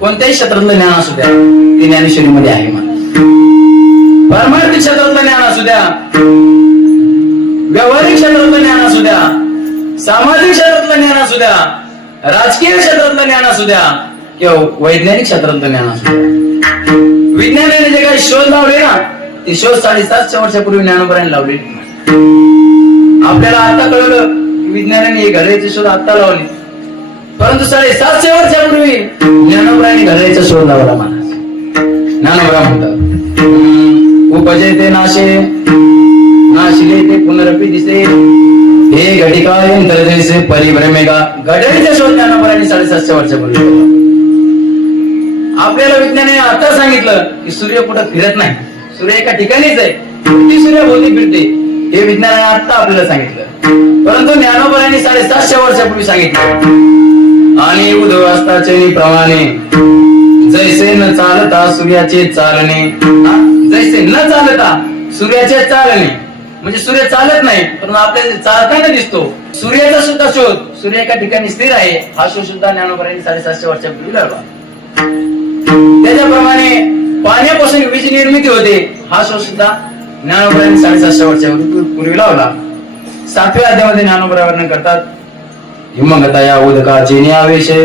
कोणत्याही क्षेत्रातलं ज्ञान असू द्या ते ज्ञानेश्वरीमध्ये आहे मला. परमार्थिक क्षेत्रातलं ज्ञान असू द्या व्यावहारिक क्षेत्रातलं ज्ञान असू द्या सामाजिक क्षेत्रातलं ज्ञान असू द्या राजकीय क्षेत्रातलं ज्ञान असू द्या किंवा वैज्ञानिक क्षेत्रातलं ज्ञान असू द्या. विज्ञानाने जे काही शोध लावले ना ते शोध साडेसातशे वर्षापूर्वी ज्ञानोबराने लावले आपल्याला आता कळलं विज्ञानाने हे घड्याचे शोध आता लावले. परंतु साडेसातशे वर्षापूर्वी ज्ञानोबराने घड्याचा शोध लावला मला ज्ञानोबरा म्हणतात हम्म, उपजयते नाशे नाशिले ते पुनरपी दिसे हे घडिका यंत्र परिभ्रमेगा. घड्याळीचा शोध ज्ञानोबराने साडेसातशे वर्षापूर्वी आपल्याला विज्ञानाने आता सांगितलं की सूर्य कुठं फिरत नाही. सूर्य एका ठिकाणीच आहे. ती सूर्यभोवती फिरते. हे विज्ञानाने आता आपल्याला सांगितलं. परंतु ज्ञानोबरांनी साडेसातशे वर्षापूर्वी सांगितलं आणि उद्वास्ताचे प्रमाणे. जैसे न चालता सूर्याचे चालणे. जैसे न चालता सूर्याचे चालणे. म्हणजे सूर्य चालत नाही पण आपल्याला चालताना दिसतो. सूर्याचा सुद्धा शोध. सूर्य एका ठिकाणी स्थिर आहे. हा शोध सुद्धा ज्ञानोबरांनी साडेसातशे वर्षापूर्वी लावला त्याच्याप्रमाणे पाण्यापासून वीज निर्मिती होते. हा शोध सुद्धा ज्ञानोबरांनी साडेसातशे वर्षापूर्वी पूर्वी लावला. सातव्या अध्यामध्ये ज्ञानोबरा वर्णन करतात. હિમંગતાયા ઉદકા જેની આવે છે.